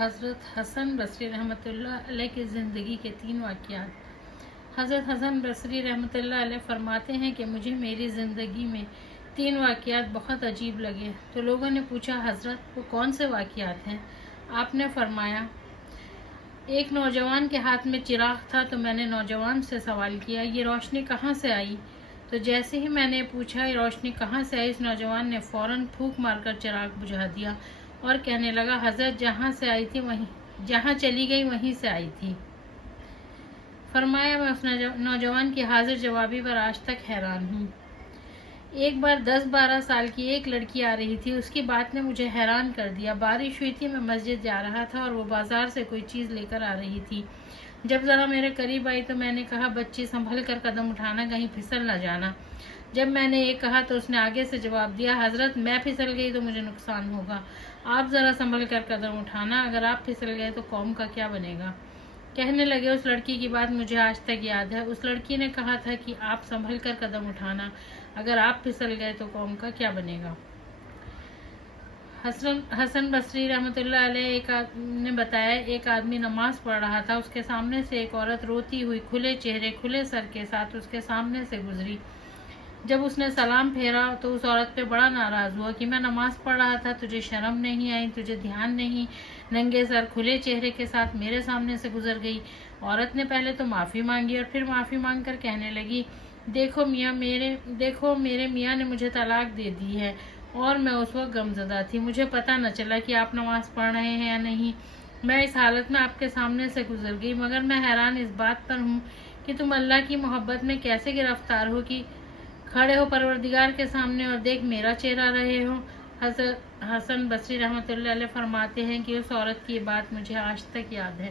حضرت حسن بصری رحمۃ اللہ علیہ کی زندگی کے 3 واقعات۔ حضرت حسن بصری رحمۃ اللہ علیہ فرماتے ہیں کہ مجھے میری زندگی میں 3 واقعات بہت عجیب لگے تو لوگوں نے پوچھا حضرت وہ کون سے واقعات ہیں؟ آپ نے فرمایا ایک نوجوان کے ہاتھ میں چراغ تھا تو میں نے نوجوان سے سوال کیا یہ روشنی کہاں سے آئی؟ تو جیسے ہی میں نے پوچھا یہ روشنی کہاں سے آئی، اس نوجوان نے فوراً پھونک مار کر چراغ بجھا دیا اور کہنے لگا حضرت جہاں سے آئی تھی جہاں چلی گئی وہیں سے آئی تھی۔ فرمایا میں اس نوجوان کی حاضر جوابی پر آج تک حیران ہوں۔ ایک بار 10-12 سال کی ایک لڑکی آ رہی تھی، اس کی بات نے مجھے حیران کر دیا۔ بارش ہوئی تھی، میں مسجد جا رہا تھا اور وہ بازار سے کوئی چیز لے کر آ رہی تھی۔ جب ذرا میرے قریب آئی تو میں نے کہا بچی سنبھل کر قدم اٹھانا، کہیں پھسل نہ جانا۔ جب میں نے یہ کہا تو اس نے آگے سے جواب دیا حضرت میں پھسل گئی تو مجھے نقصان ہوگا، آپ ذرا سنبھل کر قدم اٹھانا، اگر آپ پھسل گئے تو قوم کا کیا بنے گا؟ کہنے لگے اس لڑکی کی بات مجھے آج تک یاد ہے، اس لڑکی نے کہا تھا کہ آپ سنبھل کر قدم اٹھانا، اگر آپ پھسل گئے تو قوم کا کیا بنے گا؟ حسن بصری رحمۃ اللہ علیہ نے بتایا ایک آدمی نماز پڑھ رہا تھا، اس کے سامنے سے ایک عورت روتی ہوئی کھلے چہرے کھلے سر کے ساتھ اس کے سامنے سے گزری۔ جب اس نے سلام پھیرا تو اس عورت پہ بڑا ناراض ہوا کہ میں نماز پڑھ رہا تھا، تجھے شرم نہیں آئی، تجھے دھیان نہیں، ننگے سر کھلے چہرے کے ساتھ میرے سامنے سے گزر گئی۔ عورت نے پہلے تو معافی مانگی اور پھر معافی مانگ کر کہنے لگی دیکھو میرے میاں نے مجھے طلاق دے دی ہے اور میں اس وقت غمزدہ تھی، مجھے پتہ نہ چلا کہ آپ نماز پڑھ رہے ہیں یا نہیں، میں اس حالت میں آپ کے سامنے سے گزر گئی، مگر میں حیران اس بات پر ہوں کہ تم اللہ کی محبت میں کیسے گرفتار ہو کہ کھڑے ہو پروردگار کے سامنے اور دیکھ میرا چہرہ رہے ہو۔ حضرت حسن بصری رحمۃ اللہ علیہ فرماتے ہیں کہ اس عورت کی یہ بات مجھے آج تک یاد ہے۔